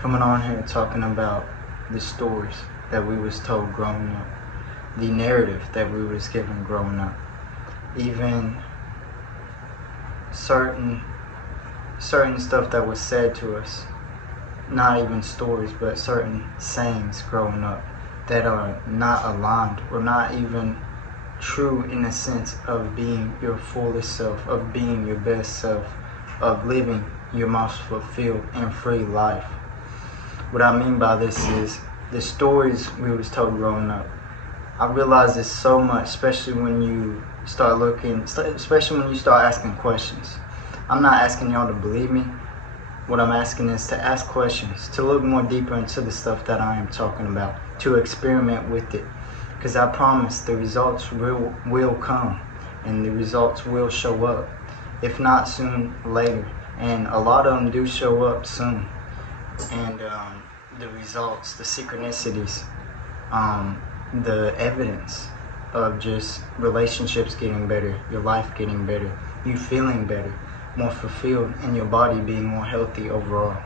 coming on here talking about the stories that we was told growing up, the narrative that we was given growing up, even certain stuff that was said to us, not even stories, but certain sayings growing up that are not aligned or not even true in the sense of being your fullest self, of being your best self, of living your most fulfilled and free life. What I mean by this is the stories we was told growing up. I realize this so much, especially when you start looking, especially when you start asking questions. I'm not asking y'all to believe me. What I'm asking is to ask questions, to look more deeper into the stuff that I am talking about, to experiment with it. Because I promise the results will come, and the results will show up. If not soon, later. And a lot of them do show up soon. And the results, the synchronicities, the evidence of just relationships getting better, your life getting better, you feeling better, more fulfilled, and your body being more healthy overall.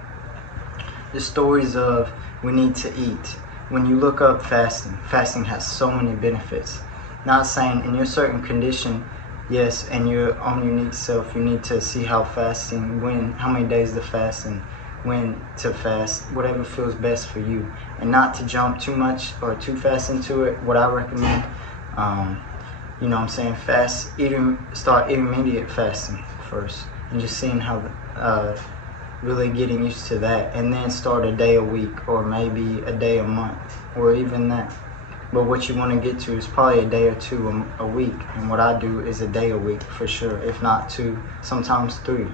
The stories of we need to eat. When you look up fasting has so many benefits. Not saying in your certain condition, yes, and your own unique self, you need to see how many days to fast and when to fast, whatever feels best for you, and not to jump too much or too fast into it. What I recommend, start intermediate fasting first, and just seeing how, really getting used to that, and then start a day a week, or maybe a day a month, or even that. But what you want to get to is probably a day or two a week, and what I do is a day a week for sure, if not two, sometimes three.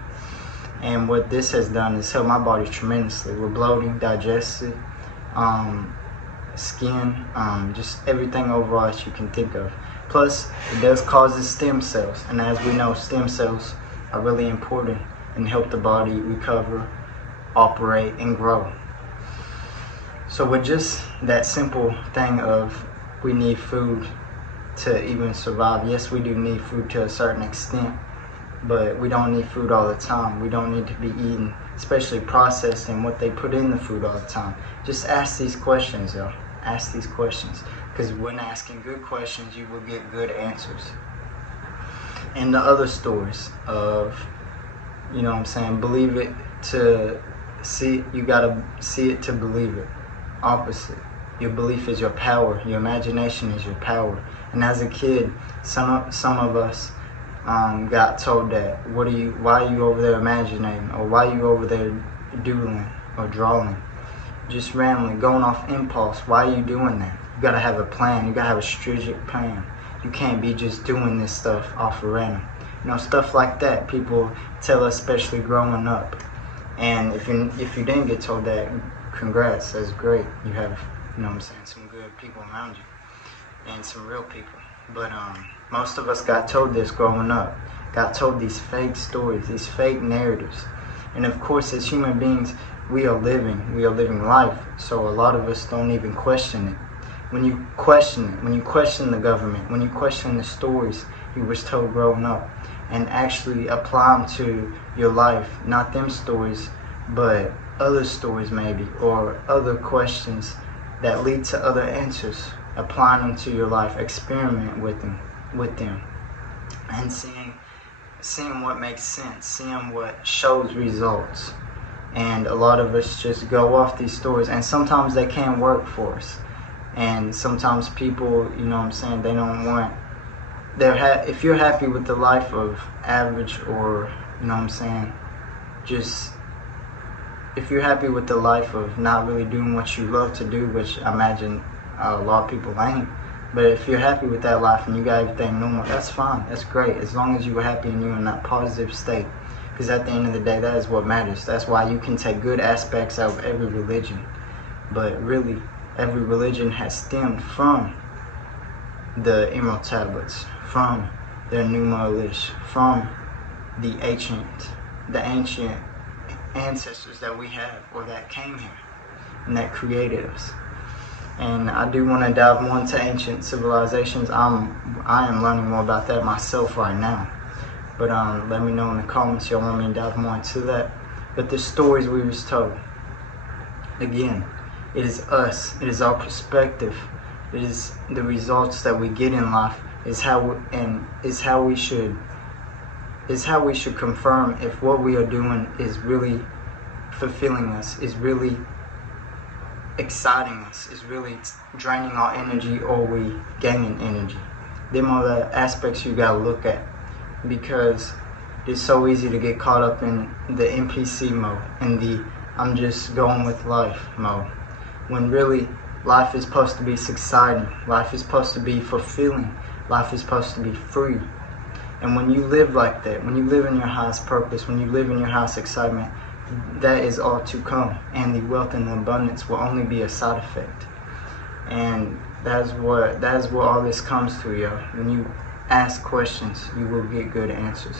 And what this has done is helped my body tremendously with bloating, digestion, skin, just everything overall that you can think of. Plus, it does cause stem cells, and as we know, stem cells are really important and help the body recover, operate, and grow. So with just that simple thing of we need food to even survive, yes, we do need food to a certain extent, but we don't need food all the time. We don't need to be eating, especially processed and what they put in the food all the time. Just ask these questions, y'all. Ask these questions. Because when asking good questions, you will get good answers. And the other stories of, believe it to see it. You gotta see it to believe it. Opposite. Your belief is your power. Your imagination is your power. And as a kid, some of us got told that, why are you over there imagining, or why are you over there doodling or drawing, just randomly going off impulse? Why are you doing that? You gotta have a plan. You gotta have a strategic plan. You can't be just doing this stuff off of random. Stuff like that. People tell us, especially growing up. And if you didn't get told that, congrats. That's great. You have, some good people around you, and some real people. But most of us got told this growing up, got told these fake stories, these fake narratives. And of course, as human beings, we are living life, so a lot of us don't even question it. When you question it, when you question the government, when you question the stories you was told growing up, and actually apply them to your life, not them stories, but other stories maybe, or other questions that lead to other answers, applying them to your life, experiment with them, and seeing what makes sense, seeing what shows results. And a lot of us just go off these stories, and sometimes they can work for us, and sometimes people, they don't want, if you're happy with the life of average, or just if you're happy with the life of not really doing what you love to do, which I imagine a lot of people ain't, but if you're happy with that life and you got everything normal, that's fine, that's great, as long as you're happy and you're in that positive state. Because at the end of the day, that is what matters. That's why you can take good aspects out of every religion, but really every religion has stemmed from the Emerald Tablets, from their Enuma Elish, from the ancient ancestors that we have, or that came here and that created us. And I do want to dive more into ancient civilizations. I am learning more about that myself right now. But let me know in the comments y'all want me to dive more into that. But the stories we was told. Again, it is us, it is our perspective, it is the results that we get in life, is how we should confirm if what we are doing is really fulfilling us, is really exciting us, is really draining our energy, or we gaining energy. Them are the aspects you gotta look at, because it's so easy to get caught up in the NPC mode and the I'm just going with life mode, when really life is supposed to be exciting, life is supposed to be fulfilling, life is supposed to be free. And when you live like that, when you live in your highest purpose, when you live in your highest excitement, that is all to come, and the wealth and the abundance will only be a side effect. And that is what all this comes to, yo. When you ask questions, you will get good answers.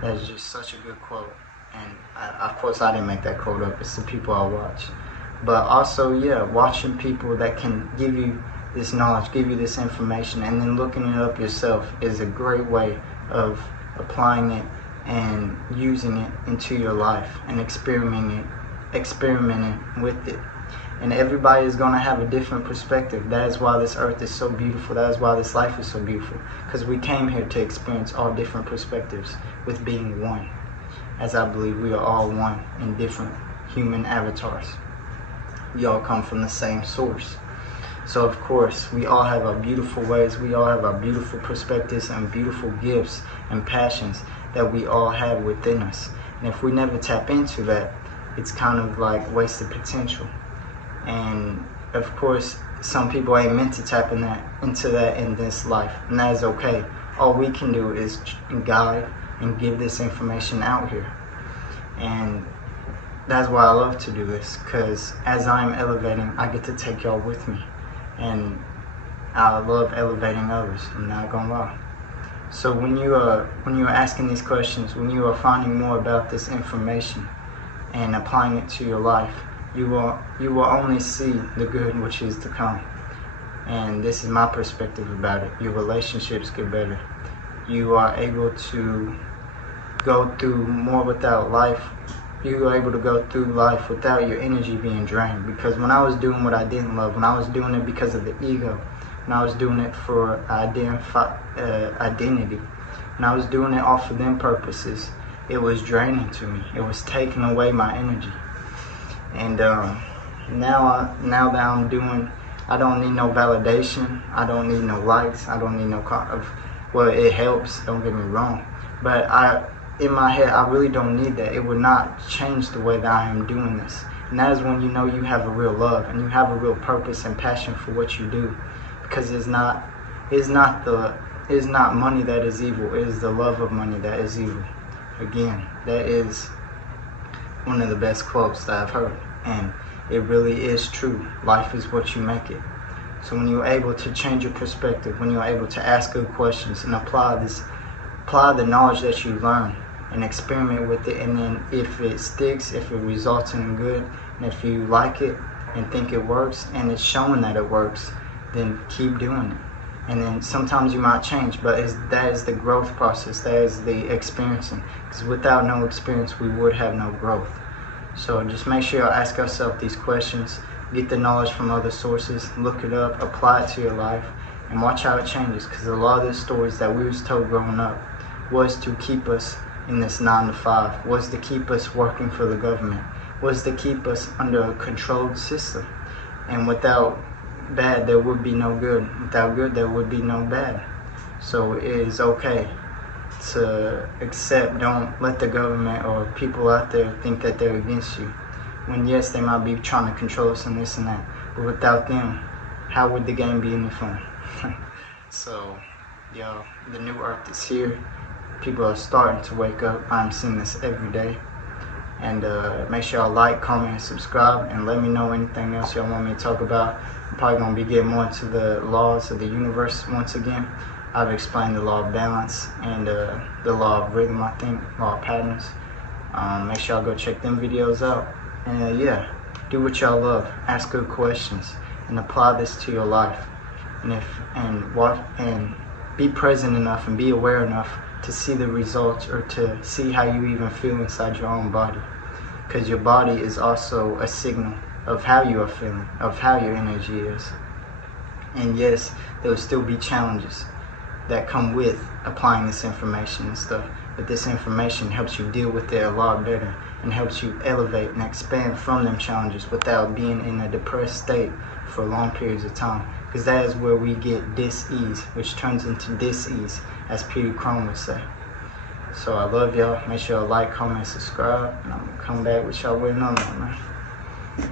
That is just such a good quote. And of course I didn't make that quote up, it's the people I watch. But also, yeah, watching people that can give you this knowledge, give you this information, and then looking it up yourself is a great way of applying it and using it into your life and experimenting with it. And everybody is going to have a different perspective. That is why this earth is so beautiful. That is why this life is so beautiful, because we came here to experience all different perspectives with being one, as I believe we are all one in different human avatars. We all come from the same source. So of course, we all have our beautiful ways, we all have our beautiful perspectives and beautiful gifts and passions that we all have within us. And if we never tap into that, it's kind of like wasted potential. And of course, some people ain't meant to tap into that in this life, and that is okay. All we can do is guide and give this information out here. And that's why I love to do this, because as I'm elevating, I get to take y'all with me. And I love elevating others, I'm not gonna lie. So when you are asking these questions, when you are finding more about this information and applying it to your life, you will only see the good which is to come. And this is my perspective about it. Your relationships get better. You are able to go through more without life. You are able to go through life without your energy being drained. Because when I was doing what I didn't love, when I was doing it because of the ego, when I was doing it for identity, when I was doing it all for them purposes, it was draining to me. It was taking away my energy. And now that I'm doing, I don't need no validation. I don't need no likes. I don't need no well, it helps, don't get me wrong. But in my head, I really don't need that. It would not change the way that I am doing this. And that is when you know you have a real love and you have a real purpose and passion for what you do. Because it's not money that is evil. It is the love of money that is evil. Again, that is one of the best quotes that I've heard. And it really is true. Life is what you make it. So when you're able to change your perspective, when you're able to ask good questions and apply the knowledge that you learn and experiment with it, and then if it sticks, if it results in good, and if you like it and think it works and it's showing that it works, then keep doing it. And then sometimes you might change, but that is the growth process, that is the experiencing. Because without no experience, we would have no growth. So just make sure you ask yourself these questions, get the knowledge from other sources, look it up, apply it to your life, and watch how it changes. Because a lot of the stories that we was told growing up was to keep us in this 9 to 5, was to keep us working for the government, was to keep us under a controlled system. And without bad, there would be no good. Without good, there would be no bad. So it is okay to accept. Don't let the government or people out there think that they're against you. When yes, they might be trying to control us and this and that. But without them, how would the game be any fun? So, yo, the new earth is here. People are starting to wake up. I'm seeing this every day. And make sure y'all like, comment, and subscribe, and let me know anything else y'all want me to talk about. I'm probably going to be getting more into the laws of the universe once again. I've explained the law of balance and the law of rhythm, I think, law of patterns. Make sure y'all go check them videos out. And yeah, do what y'all love. Ask good questions and apply this to your life. And be present enough and be aware enough to see the results, or to see how you even feel inside your own body. Because your body is also a signal of how you are feeling, of how your energy is. And yes, there will still be challenges that come with applying this information and stuff, but this information helps you deal with it a lot better and helps you elevate and expand from them challenges without being in a depressed state for long periods of time, because that is where we get dis-ease, which turns into dis-ease, as Peter Crone would say. So I love y'all. Make sure to like, comment, subscribe, and I'm gonna come back with y'all with another one, man.